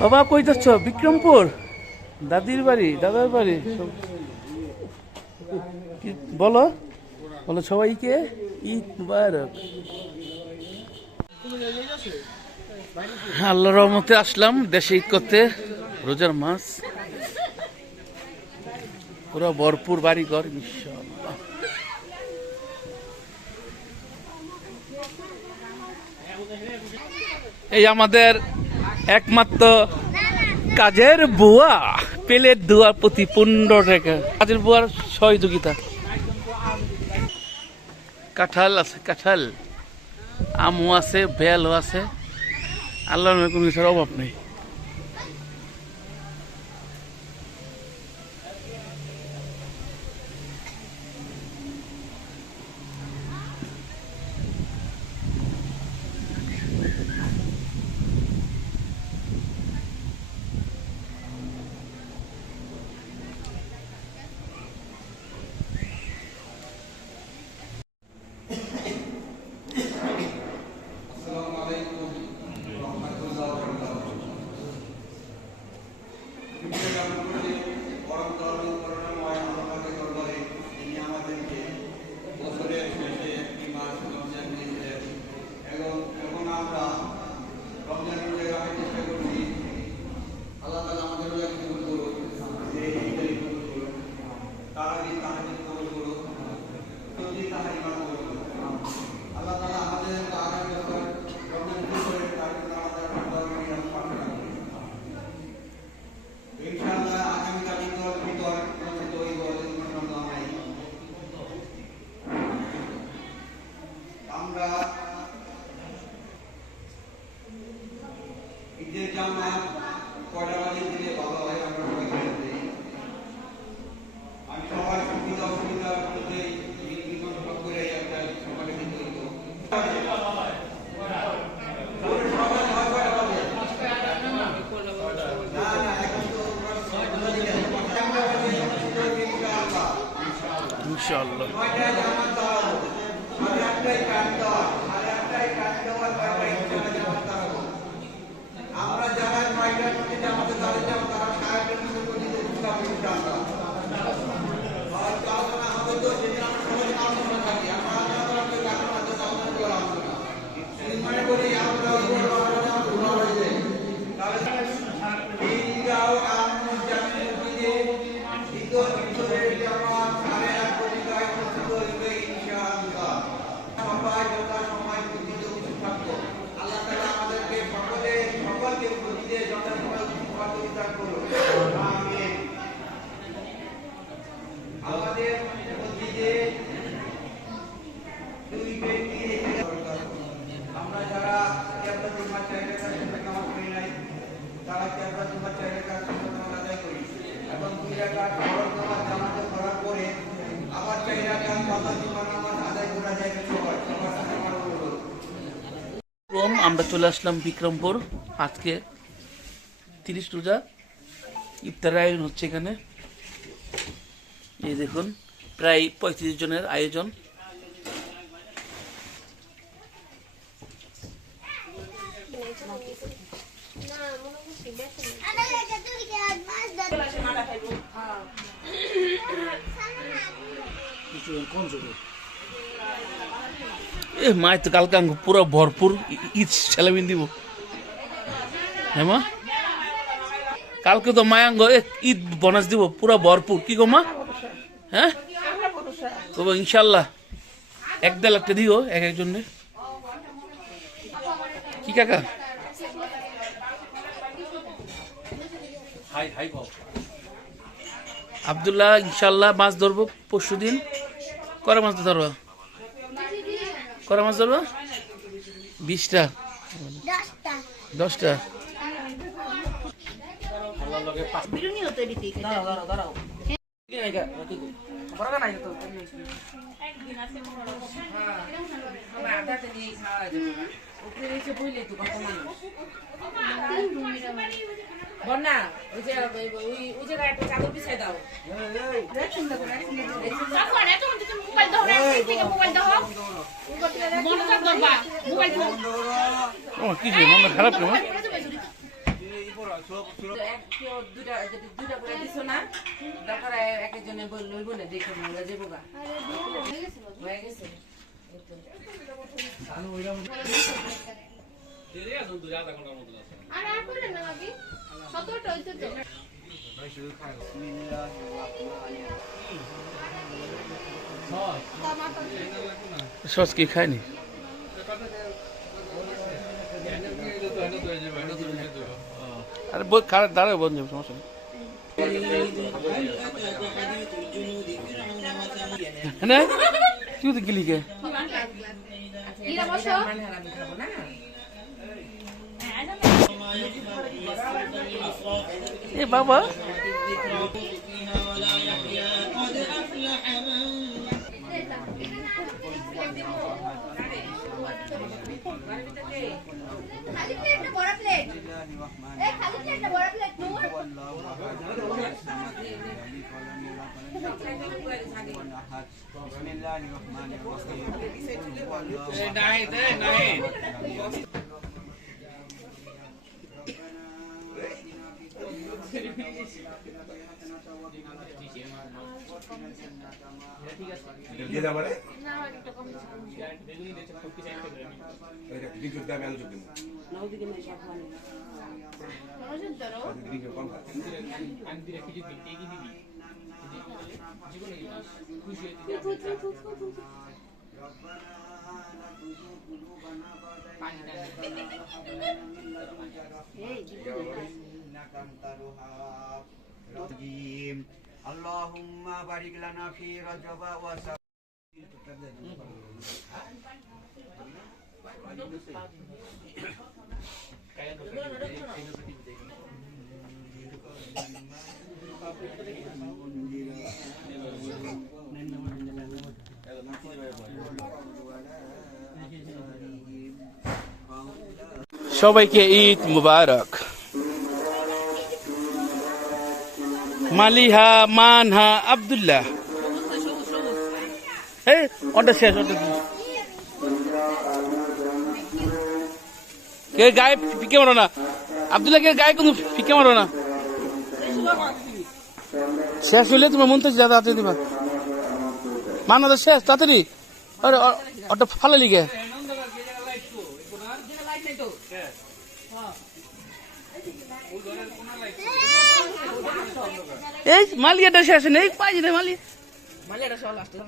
বাবা কই যাচ্ছ? বিক্রমপুর দাদির বাড়ি, দাদার বাড়ি। বলো বলো সবাইকে ঈদ মুবারক। আল্লাহর রহমতে আসলাম দেশে ঈদ করতে। রোজার মাস পুরো ভরপুর বাড়িঘর ইনশাআল্লাহ। এই আমাদের একমাত্র কাজের বুয়া, পেলের দুয়ার প্রতি 15 টাকা। কাজের বুয়ার সহযোগিতা। কাঁঠাল আছে, কাঁঠাল, আমও আছে, বেলও আছে। আল্লাহর কোনো কিছুর অভাব নেই। ইনশাআল্লাহ আমরা যারা নয়টার মধ্যে আমাদের দলে যাব তারা সারা দিন করে দিতে আমাদের তো যেদিন আমরা সবাই আলোচনা থাকি আমরা মনে করি আমরা আমরা চলে আসলাম বিক্রমপুর। আজকে 30 রোজা ইফতারের আয়োজন হচ্ছে এখানে। এই দেখুন প্রায় 35 জনের আয়োজন। এ মায় তো কালকে পুরো ভরপুর ঈদ সেলামিন দিব। হ্যাঁ মা, কালকে তো মায়াঙ্গ ঈদ বোনাস দিব পুরো ভরপুর। কি গো মা? হ্যাঁ তো ইনশাল্লাহ 1-1.5 লাখ দিও এক একজনের। কি কাকা? আব্দুল্লাহ ইনশাল্লাহ মাছ ধরবো পরশু দিন। করা মাছ ধরবা? করা মাছ ধরবা? 20টা 10টা। বন্যা ওই যে একটা চাদর বিছাই দাও। কি মন খারাপ কেমন? কেউ দুটা যদি দুটা করে দিছো না দরকার এক একজনে লইব না দেখে মোলা যাবো গা হয়ে গেছে সস কি খায়নি আরে বই খারাপ দাঁড়ায় বন্ধ যাবে সমস্যা নেই তুই তো গেলি কে এ বাবা खाली प्लेट ना बड़ा प्लेट ए खाली प्लेट ना बड़ा प्लेट नूर اللهم بارك لنا في رجب وسبع সবাইকে ঈদ মুবারক মালিহা মানহা আব্দুল্লাহ এই ওটা শেষ ওটা কে গায়ে ফিকে মারো না আব্দুল্লাহ কে গায়ে কোনো ফিকে মারো না শেষ হইলে তোমার মন তো যা তাড়াতাড়ি দিবা মানা তো শেষ তাড়াতাড়ি আরে ওটা ফালে লিগে এই মালিয়াটা শেষ নেই পাই না মালিয়া মালিয়াটা সব লাস্টে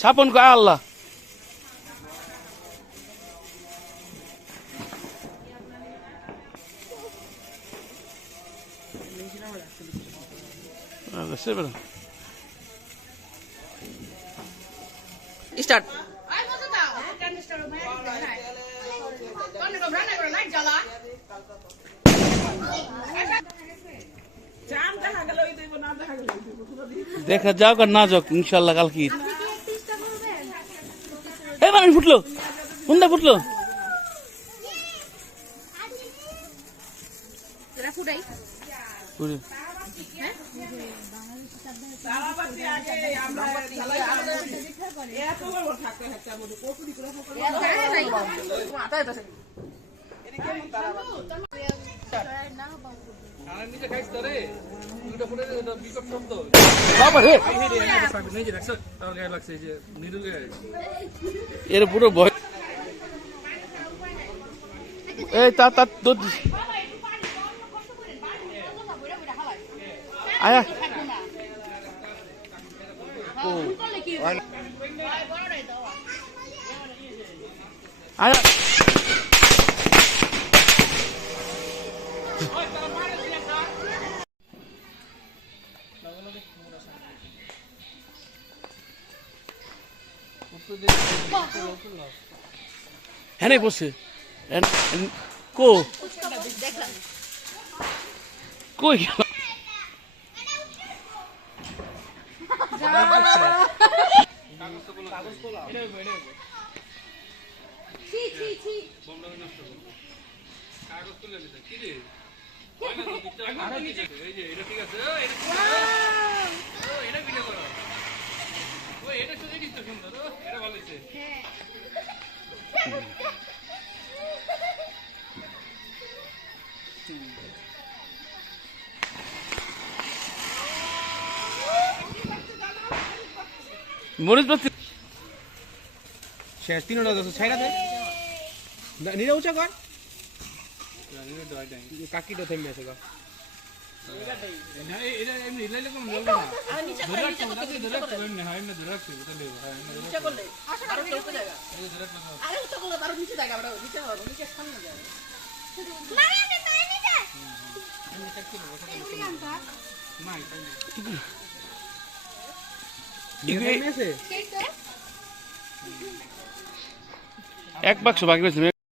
ছাপন কয় আল্লাহ স্টার্ট দেখা যাও আর না যাও ইনশাল্লাহ কালকে ঈদ এই মানে ফুটলো কোনটা ফুটলো এর পুরো ভয় এই তা আয়া আয়া হ্যাঁ বসে কো কই মরিচ পাতি শেষ তিনটা দশ ছাইরা দে নিরে উঁচা কর কাকিটা থেমে আছে গা এক বাক্স বাকি রয়েছে